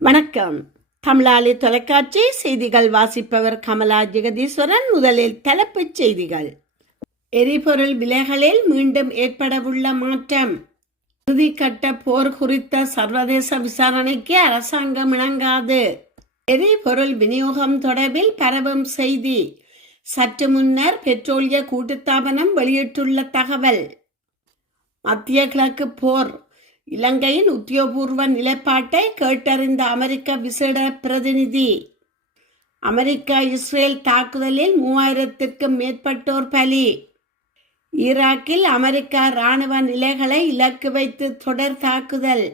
வணக்கம். தமிழாளி தொலைக்காட்சி செய்திகள் வாசிப்பவர் கமலா ஜெகதீஸ்வரன். முதலில் தலைப்புச் செய்திகள். எரிபொருள் விலைகளில் மீண்டும் ஏற்படவுள்ள மாற்றம். இறுதிக்கட்ட போர் குறித்த சர்வதேச விசாரணைக்கு அரசாங்கம் இணங்காது. எரிபொருள் விநியோகம் தொடர்பில் பரவும் செய்தி. சற்று முன்னர் பெட்ரோலிய கூட்டுத்தாபனம் வெளியிட்டுள்ள தகவல். மத்திய கிழக்கு போர், இலங்கையின் உத்தியோகபூர்வ நிலைப்பாட்டை கேட்டறிந்த அமெரிக்க விசேட பிரதிநிதி. அமெரிக்கா இஸ்ரேல் தாக்குதலில் 3000க்கும் மேற்பட்டோர் பலி. ஈராக்கில் அமெரிக்கா இராணுவ நிலைகளை இலக்கு வைத்து தொடர் தாக்குதல்.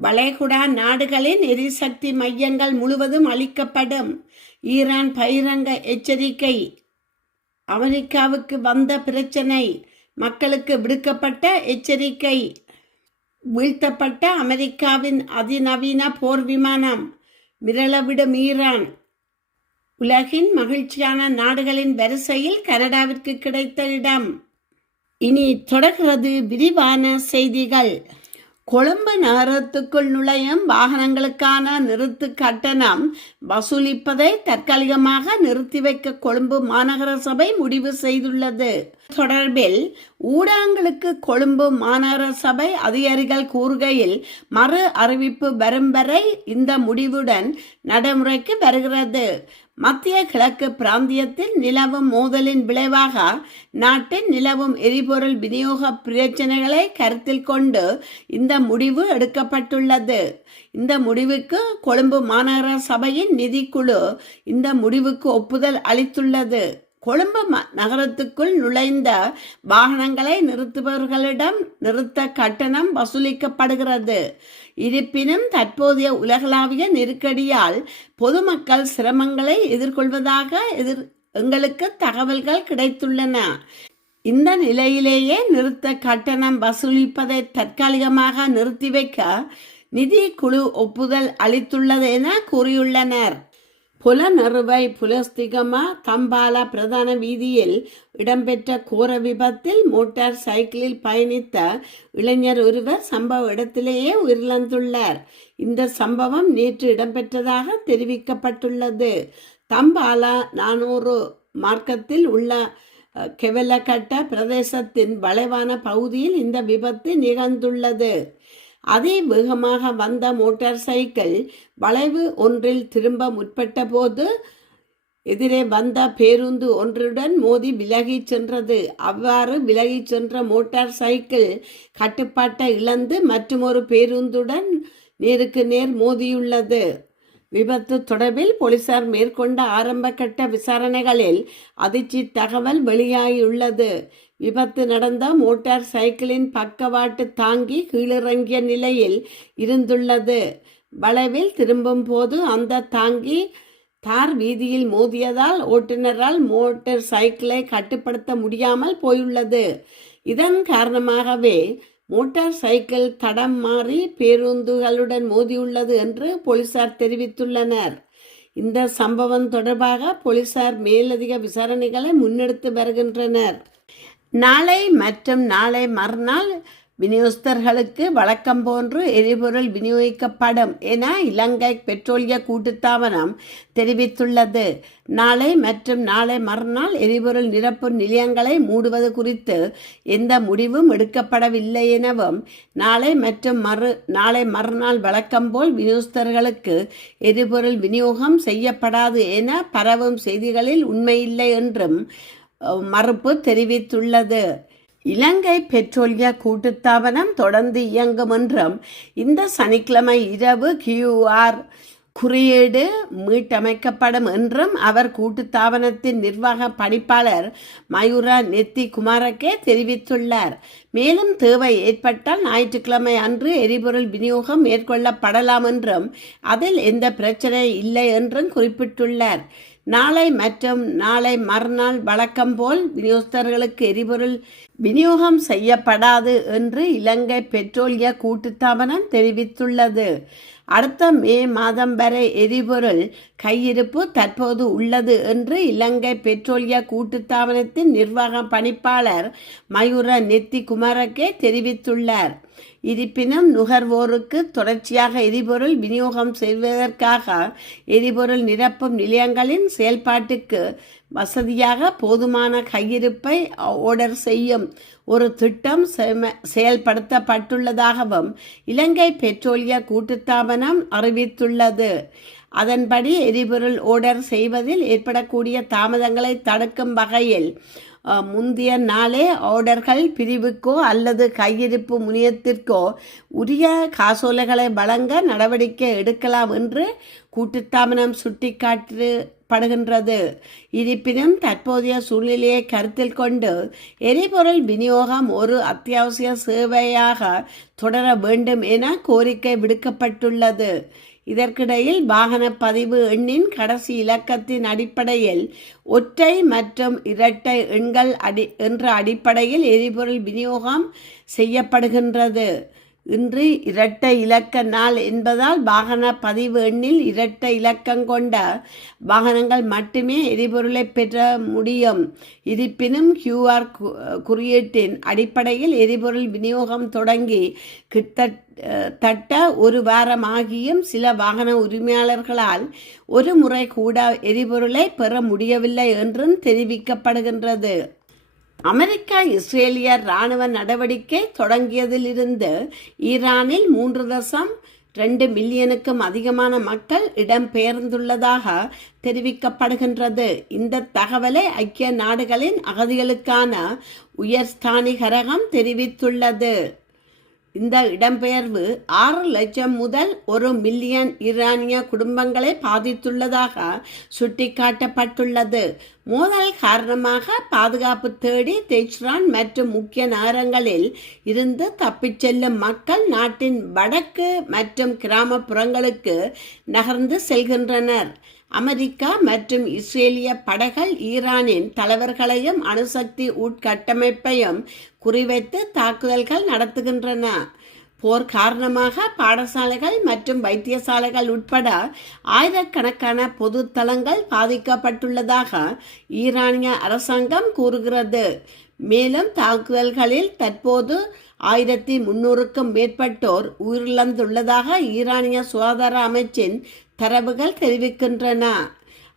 வளைகுடா நாடுகளின் எரிசக்தி மையங்கள் முழுவதும் அளிக்கப்படும். ஈரான் பகிரங்க எச்சரிக்கை. அமெரிக்காவுக்கு வந்த பிரச்சனை, மக்களுக்கு விடுக்கப்பட்ட எச்சரிக்கை. வீழ்த்தப்பட்ட அமெரிக்காவின் அதிநவீன போர் விமானம், மிரளவிடும் ஈரான். உலகின் மகிழ்ச்சியான நாடுகளின் வரிசையில் கனடாவிற்கு கிடைத்த இடம். இனி தொடர்கிறது விரிவான செய்திகள். கொழும்பு நகரத்துக்குள் நுழையும் வாகனங்களுக்கான நிறுத்து கட்டணம் வசூலிப்பதை தற்காலிகமாக நிறுத்தி வைக்க கொழும்பு மாநகர சபை முடிவு செய்துள்ளது. தொடர்பில் ஊடகங்களுக்கு கொழும்பு மாநகர சபை அதிகாரிகள் கூறுகையில், மறு அறிவிப்பு வரும் வரை இந்த முடிவுடன் நடைமுறைக்கு வருகிறது. மத்திய கிழக்கு பிராந்தியத்தில் நிலவும் மோதலின் விளைவாக நாட்டில் நிலவும் எரிபொருள் விநியோக பிரச்சனைகளை கருத்தில் கொண்டு இந்த முடிவு எடுக்கப்பட்டுள்ளது. இந்த முடிவுக்கு கொழும்பு மாநகர சபையின் நிதிக்குழு இந்த முடிவுக்கு ஒப்புதல் அளித்துள்ளது. கொழும்பு நகரத்துக்குள் நுழைந்த வாகனங்களை நிறுத்துபவர்களிடம் நிறுத்த கட்டணம் வசூலிக்கப்படுகிறது. இருப்பினும் தற்போதைய உலகளாவிய நெருக்கடியால் பொதுமக்கள் சிரமங்களை எதிர்கொள்வதாக எங்களுக்கு தகவல்கள் கிடைத்துள்ளன. இந்த நிலையிலேயே நிறுத்த கட்டணம் வசூலிப்பதை தற்காலிகமாக நிறுத்தி வைக்க நிதி குழு ஒப்புதல் அளித்துள்ளது என கூறியுள்ளனர். புலனறுவை புலஸ்திகமா தம்பாலா பிரதான வீதியில் இடம்பெற்ற கோர விபத்தில் மோட்டார் சைக்கிளில் பயணித்த இளைஞர் ஒருவர் சம்பவ இடத்திலேயே உயிரிழந்துள்ளார். இந்த சம்பவம் நேற்று இடம்பெற்றதாக தெரிவிக்கப்பட்டுள்ளது. தம்பாலா 400 மார்க்கத்தில் உள்ள கெவலகட்ட பிரதேசத்தின் வளைவான பகுதியில் இந்த விபத்து நிகழ்ந்துள்ளது. அதே வேகமாக வந்த மோட்டார் சைக்கிள் வளைவு ஒன்றில் திரும்ப முற்பட்ட போது எதிரே வந்த பேருந்து ஒன்றுடன் மோதி விலகி சென்றது. அவ்வாறு விலகி சென்ற மோட்டார் சைக்கிள் கட்டுப்பாட்டை இழந்து மற்றொரு பேருந்துடன் நேருக்கு நேர் மோதியுள்ளது. விபத்து தொடர்பில் போலீசார் மேற்கொண்ட ஆரம்ப கட்ட விசாரணைகளில் அதிர்ச்சி தகவல் வெளியாகியுள்ளது. விபத்து நடந்த மோட்டார் சைக்கிளின் பக்கவாட்டு தாங்கி கீழிறங்கிய நிலையில் இருந்துள்ளது. வளைவில் திரும்பும் போது அந்த தாங்கி தார் வீதியில் மோதியதால் ஓட்டுநரால் மோட்டார் சைக்கிளை கட்டுப்படுத்த முடியாமல் போயுள்ளது. இதன் காரணமாகவே மோட்டார் சைக்கிள் தடம் மாறி பேருந்துகளுடன் மோதியுள்ளது என்று போலீசார் தெரிவித்துள்ளனர். இந்த சம்பவம் தொடர்பாக போலீசார் மேலதிக விசாரணைகளை முன்னெடுத்து வருகின்றனர். நாளை மற்றும் நாளை மறுநாள் விநியோகஸ்தர்களுக்கு வழக்கம் போன்று எரிபொருள் விநியோகிக்கப்படும் என இலங்கை பெட்ரோலிய கூட்டுத்தாபனம் தெரிவித்துள்ளது. நாளை மற்றும் நாளை மறுநாள் எரிபொருள் நிரப்பு நிலையங்களை மூடுவது குறித்து எந்த முடிவும் எடுக்கப்படவில்லை எனவும், நாளை மற்றும் நாளை மறுநாள் வழக்கம் போல் விநியோகஸ்தர்களுக்கு எரிபொருள் விநியோகம் செய்யப்படாது என பரவும் செய்திகளில் உண்மையில்லை என்றும் மறுப்பு தெரிவித்துள்ளது. இலங்கை பெட்ரோலிய கூட்டுத்தாபனம் தொடர்ந்து இயங்கும் என்றும், இந்த சனிக்கிழமை இரவு QR குறியீடு மீட்டமைக்கப்படும் என்றும் அவர் கூட்டுத்தாபனத்தின் நிர்வாக பணிப்பாளர் மயூரா நெத்தி குமாரக்கே தெரிவித்துள்ளார். மேலும் தேவை ஏற்பட்டால் ஞாயிற்றுக்கிழமை அன்று எரிபொருள் விநியோகம் மேற்கொள்ளப்படலாம் என்றும், அதில் எந்த பிரச்சனை இல்லை என்றும் குறிப்பிட்டுள்ளார். நாளை மற்றும் நாளை மறுநாள் வழக்கம் போல் விநியோகஸ்தர்களுக்கு எரிபொருள் விநியோகம் செய்யப்படாது என்று இலங்கை பெட்ரோலிய கூட்டுத்தாபனம் தெரிவித்துள்ளது. அடுத்த மே மாதம் வரை எரிபொருள் கையிருப்பு தற்போது உள்ளது என்று இலங்கை பெட்ரோலிய கூட்டுத்தாபனத்தின் நிர்வாக பணிப்பாளர் மயூர நெத்தி குமாரக்கே தெரிவித்துள்ளார். இருப்பினும் நுகர்வோருக்கு தொடர்ச்சியாக எரிபொருள் விநியோகம் செய்வதற்காக எரிபொருள் நிரப்பும் நிலையங்களின் செயல்பாட்டுக்கு வசதியாக போதுமான கையிருப்பை ஆர்டர் செய்யும் ஒரு திட்டம் செயல்படுத்தப்பட்டுள்ளதாகவும் இலங்கை பெட்ரோலிய கூட்டுத்தாபனம் அறிவித்துள்ளது. அதன்படி எரிபொருள் ஆர்டர் செய்வதில் ஏற்படக்கூடிய தாமதங்களை தடுக்கும் வகையில் முந்தைய நாளே ஆர்டர்கள் பிரிவுக்கோ அல்லது கையிருப்பு முனையத்திற்கோ உரிய காசோலைகளை வழங்க நடவடிக்கை எடுக்கலாம் என்று கூட்டுத்தாபனம் சுட்டிக்காட்டப்படுகின்றது. இருப்பினும் தற்போதைய சூழ்நிலையை கருத்தில் கொண்டு எரிபொருள் விநியோகம் ஒரு அத்தியாவசிய சேவையாக தொடர வேண்டும் என கோரிக்கை விடுக்கப்பட்டுள்ளது. இதற்கிடையில் வாகன பதிவு எண்ணின் கடைசி இலக்கத்தின் அடிப்படையில் ஒற்றை மற்றும் இரட்டை எண்கள் என்ற அடிப்படையில் எரிபொருள் விநியோகம் செய்யப்படுகின்றது. இன்று இரட்டை இலக்க நாள் என்பதால் வாகன பதிவு எண்ணில் இரட்டை இலக்கம் கொண்ட வாகனங்கள் மட்டுமே எரிபொருளை பெற முடியும். இருப்பினும் QR குறியீட்டின் அடிப்படையில் எரிபொருள் விநியோகம் தொடங்கி கிட்டத்தட்ட ஒரு வாரம் ஆகியும் சில வாகன உரிமையாளர்களால் ஒரு முறை கூட எரிபொருளை பெற முடியவில்லை என்றும் தெரிவிக்கப்படுகின்றது. அமெரிக்கா இஸ்ரேலிய இராணுவ நடவடிக்கை தொடங்கியதிலிருந்து ஈரானில் 3.2 மில்லியனுக்கும் அதிகமான மக்கள் இடம்பெயர்ந்துள்ளதாக தெரிவிக்கப்படுகின்றது. இந்த தகவலை ஐக்கிய நாடுகளின் அகதிகளுக்கான உயர்ஸ்தானிகரகம் தெரிவித்துள்ளது. இந்த இடம்பெயர்வு 6 லட்சம் முதல் 1 மில்லியன் ஈரானிய குடும்பங்களை பாதித்துள்ளதாக சுட்டிக்காட்டப்பட்டுள்ளது. மோதல் காரணமாக பாதுகாப்பு தேடி தெஹ்ரான் மற்றும் முக்கிய நகரங்களில் இருந்து தப்பிச் செல்லும் மக்கள் நாட்டின் வடக்கு மற்றும் கிராமப்புறங்களுக்கு நகர்ந்து செல்கின்றனர். அமெரிக்கா மற்றும் இஸ்ரேலிய படைகள் ஈரானின் தலைவர்களையும் அணுசக்தி உட்கட்டமைப்பையும் குறிவைத்து தாக்குதல்கள் நடத்துகின்றன. போர் காரணமாக பாடசாலைகள் மற்றும் வைத்தியசாலைகள் உட்பட ஆயிரக்கணக்கான பொது தளங்கள் பாதிக்கப்பட்டுள்ளதாக ஈரானிய அரசாங்கம் கூறுகிறது. மேலும் தாக்குதல்களில் தற்போது 1300க்கும் மேற்பட்டோர் உயிரிழந்துள்ளதாக ஈரானிய சுகாதார அமைச்சின் தரவுகள் தெரிவிக்கின்றன.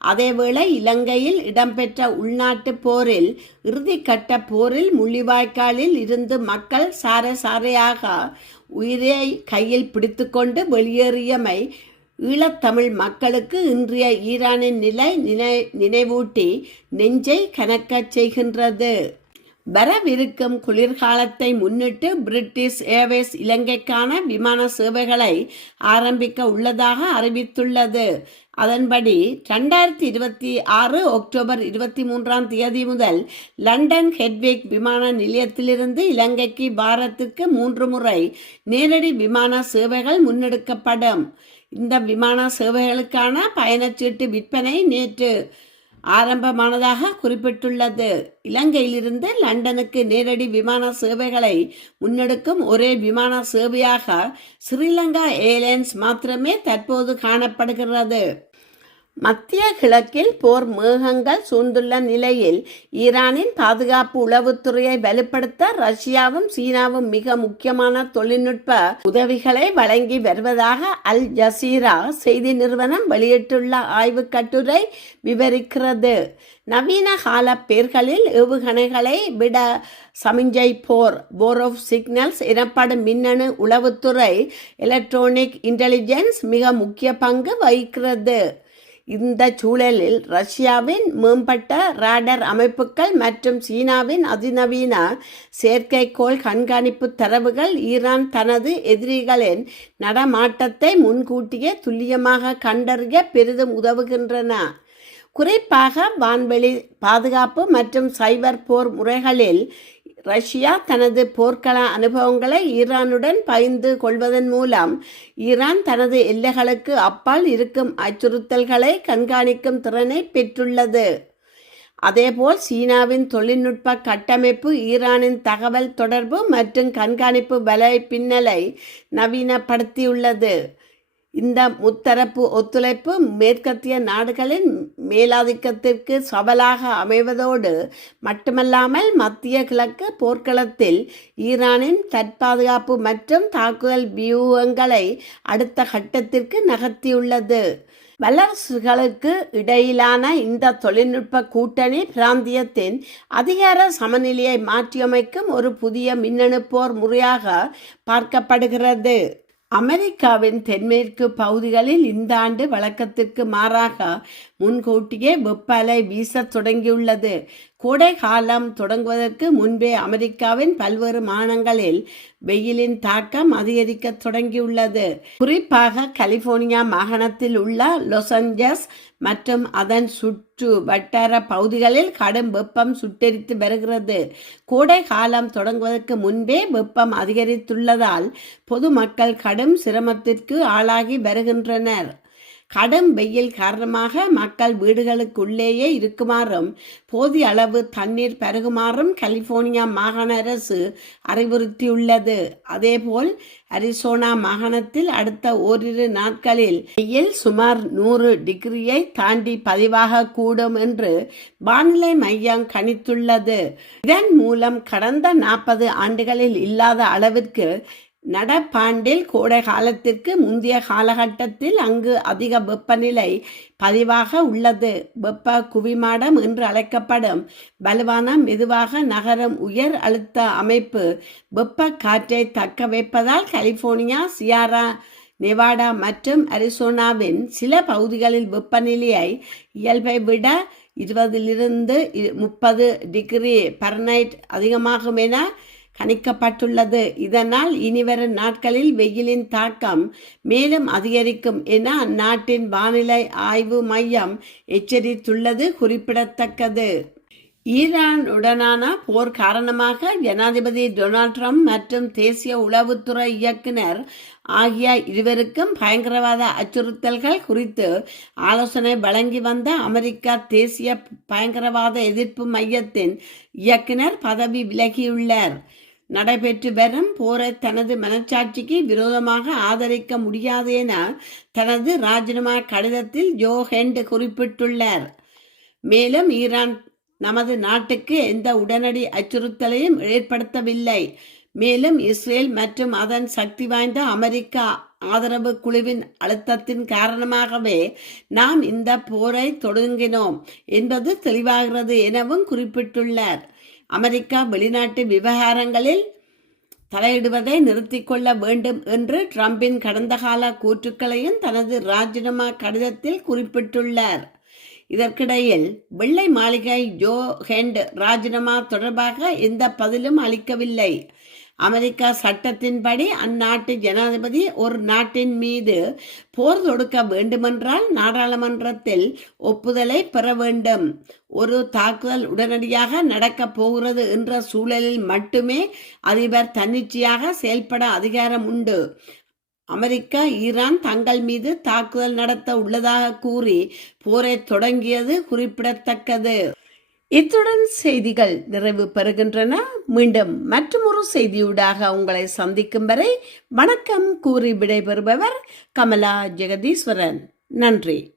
அதேவேளை இலங்கையில் இடம்பெற்ற உள்நாட்டு போரில் இறுதிக்கட்ட போரில் முள்ளிவாய்க்காலில் இருந்து மக்கள் சாரையாக உயிரை கையில் பிடித்துக்கொண்டு வெளியேறியமை ஈழத்தமிழ் மக்களுக்கு இன்றைய ஈரானின் நிலை நினைவூட்டி நெஞ்சை கனக்கச் செய்கின்றது. வரவிருக்கும் குளிர்காலத்தை முன்னிட்டு பிரிட்டிஷ் ஏர்வேஸ் இலங்கைக்கான விமான சேவைகளை ஆரம்பிக்க உள்ளதாக அறிவித்துள்ளது. அதன்படி 2026 அக்டோபர் 23 முதல் லண்டன் ஹெட்விக் விமான நிலையத்திலிருந்து இலங்கைக்கு வாரத்திற்கு 3 முறை நேரடி விமான சேவைகள் முன்னெடுக்கப்படும். இந்த விமான சேவைகளுக்கான பயணச்சீட்டு விற்பனை நேற்று ஆரம்பமானதாக குறிப்பிட்டுள்ளது. இலங்கையிலிருந்து லண்டனுக்கு நேரடி விமான சேவைகளை முன்னெடுக்கும் ஒரே விமான சேவையாக ஸ்ரீலங்கா ஏர்லைன்ஸ் மாத்திரமே தற்போது காணப்படுகிறது. மத்திய கிழக்கில் போர் மேகங்கள் சூழ்ந்துள்ள நிலையில் ஈரானின் பாதுகாப்பு உளவுத்துறையை வலுப்படுத்த ரஷ்யாவும் சீனாவும் மிக முக்கியமான தொழில்நுட்ப உதவிகளை வழங்கி வருவதாக அல் ஜசீரா செய்தி நிறுவனம் வெளியிட்டுள்ள ஆய்வுக் கட்டுரை விவரிக்கிறது. நவீன கால பேர்களில் ஏவுகணைகளை விட சமிஞ்சை போர் ஆஃப் சிக்னல்ஸ் எனப்படும் மின்னணு உளவுத்துறை எலக்ட்ரானிக் இன்டெலிஜென்ஸ் மிக முக்கிய பங்கு வகிக்கிறது. இந்த சூழலில் ரஷ்யாவின் மேம்பட்ட ராடர் அமைப்புகள் மற்றும் சீனாவின் அதிநவீன செயற்கைக்கோள் கண்காணிப்பு தரவுகள் ஈரான் தனது எதிரிகளின் நடமாட்டத்தை முன்கூட்டியே துல்லியமாக கண்டறிய பெரிதும் உதவுகின்றன. குறிப்பாக வான்வெளி பாதுகாப்பு மற்றும் சைபர் போர் முறைகளில் ரஷ்யா தனது போர்க்கள அனுபவங்களை ஈரானுடன் பகிர்ந்து கொள்வதன் மூலம் ஈரான் தனது எல்லைகளுக்கு அப்பால் இருக்கும் அச்சுறுத்தல்களை கண்காணிக்கும் திறனை பெற்றுள்ளது. அதேபோல் சீனாவின் தொழில்நுட்ப கட்டமைப்பு ஈரானின் தகவல் தொடர்பு மற்றும் கண்காணிப்பு வலை பின்னலை நவீனப்படுத்தியுள்ளது. இந்த முத்தரப்பு ஒத்துழைப்பு மேற்கத்திய நாடுகளின் மேலாதிக்கத்திற்கு சவாலாக அமைவதோடு மட்டுமல்லாமல் மத்திய கிழக்கு போர்க்களத்தில் ஈரானின் தற்பாதுகாப்பு மற்றும் தாக்குதல் வியூகங்களை அடுத்த கட்டத்திற்கு நகர்த்தியுள்ளது. வல்லரசுகளுக்கு இடையிலான இந்த தொழில்நுட்ப கூட்டணி பிராந்தியத்தின் அதிகார சமநிலையை மாற்றியமைக்கும் ஒரு புதிய மின்னணு போர் முறையாக பார்க்கப்படுகிறது. அமெரிக்காவின் தென்மேற்கு பகுதிகளில் இந்த ஆண்டு வழக்கத்திற்கு மாறாக முன்கூட்டியே வெப்ப அலை வீசத் தொடங்கியுள்ளது. கோடை காலம் தொடங்குவதற்கு முன்பே அமெரிக்காவின் பல்வேறு மாநிலங்களில் வெயிலின் தாக்கம் அதிகரிக்க தொடங்கியுள்ளது. குறிப்பாக கலிபோர்னியா மாகாணத்தில் உள்ள லாஸ் ஏஞ்சல்ஸ் மற்றும் அதன் சுற்று வட்டார பகுதிகளில் கடும் வெப்பம் சுட்டெரித்து வருகிறது. கோடை காலம் தொடங்குவதற்கு முன்பே வெப்பம் அதிகரித்துள்ளதால் பொதுமக்கள் கடும் சிரமத்திற்கு ஆளாகி வருகின்றனர். கடும் வெயில் காரணமாக மக்கள் வீடுகளுக்குள்ளேயே இருக்குமாறும் போதிய அளவு தண்ணீர் பருகுமாறும் கலிபோர்னியா மாகாண அரசு அறிவுறுத்தியுள்ளது. அதேபோல் அரிசோனா மாகாணத்தில் அடுத்த ஓரிரு நாட்களில் வெயில் சுமார் 100 டிகிரியை தாண்டி பதிவாக கூடும் என்று வானிலை மையம் கணித்துள்ளது. இதன் மூலம் கடந்த 40 ஆண்டுகளில் இல்லாத அளவிற்கு நடப்பாண்டில் கோடை காலத்திற்கு முந்தைய காலகட்டத்தில் அங்கு அதிக வெப்பநிலை பதிவாக உள்ளது. வெப்ப குவிமாடம் என்று அழைக்கப்படும் வலுவான மெதுவாக நகரும் உயர் அழுத்த அமைப்பு வெப்ப காற்றை தக்க வைப்பதால் கலிபோர்னியா, சியரா நெவாடா மற்றும் அரிசோனாவின் சில பகுதிகளில் வெப்பநிலையை இயல்பை விட 20 to 30 டிகிரி ஃபாரன்ஹைட் அதிகமாகும் என கணிக்கப்பட்டுள்ளது. இதனால் இனிவரும் நாட்களில் வெயிலின் தாக்கம் மேலும் அதிகரிக்கும் என அந்நாட்டின் வானிலை ஆய்வு மையம் எச்சரித்துள்ளது குறிப்பிடத்தக்கது. ஈரானுடனான போர் காரணமாக ஜனாதிபதி டொனால்ட் ட்ரம்ப் மற்றும் தேசிய உளவுத்துறை இயக்குனர் ஆகிய இருவருக்கும் பயங்கரவாத அச்சுறுத்தல்கள் குறித்து ஆலோசனை வழங்கி வந்த அமெரிக்கா தேசிய பயங்கரவாத எதிர்ப்பு மையத்தின் இயக்குனர் பதவி விலகியுள்ளார். நடைபெற்று வரும் போரை தனது மனச்சாட்சிக்கு விரோதமாக ஆதரிக்க முடியாது என தனது ராஜினாமா கடிதத்தில் ஜோ ஹெண்ட் குறிப்பிட்டுள்ளார். மேலும் ஈரான் நமது நாட்டுக்கு எந்த உடனடி அச்சுறுத்தலையும் ஏற்படுத்தவில்லை. மேலும் இஸ்ரேல் மற்றும் அதன் சக்தி வாய்ந்த அமெரிக்க ஆதரவு குழுவின் அழுத்தத்தின் காரணமாகவே நாம் இந்த போரை தொடங்கினோம் என்பது தெளிவாகிறது எனவும் குறிப்பிட்டுள்ளார். அமெரிக்கா வெளிநாட்டு விவகாரங்களில் தலையிடுவதை நிறுத்திக் கொள்ள வேண்டும் என்று ட்ரம்பின் கடந்த கால கூற்றுக்களையும் தனது ராஜினாமா கடிதத்தில் குறிப்பிட்டுள்ளார். இதற்கிடையில் வெள்ளை மாளிகை ஜோ ஹெண்ட் ராஜினாமா தொடர்பாக எந்த பதிலும் அளிக்கவில்லை. அமெரிக்கா சட்டத்தின்படி அந்நாட்டு ஜனாதிபதி ஒரு நாட்டின் மீது போர் தொடுக்க வேண்டுமென்றால் நாடாளுமன்றத்தில் ஒப்புதலை பெற வேண்டும். ஒரு தாக்குதல் உடனடியாக நடக்கப் போகிறது என்ற சூழலில் மட்டுமே அதிபர் தன்னிச்சையாக செயல்பட அதிகாரம் உண்டு. அமெரிக்கா ஈரான் தங்கள் மீது தாக்குதல் நடத்த உள்ளதாக கூறி போரை தொடங்கியது குறிப்பிடத்தக்கது. இத்துடன் செய்திகள் நிறைவு பெறுகின்றன. மீண்டும் மற்றொரு செய்தியூடாக உங்களை சந்திக்கும் வரை வணக்கம் கூறி விடைபெறுபவர் கமலா ஜெகதீஸ்வரன். நன்றி.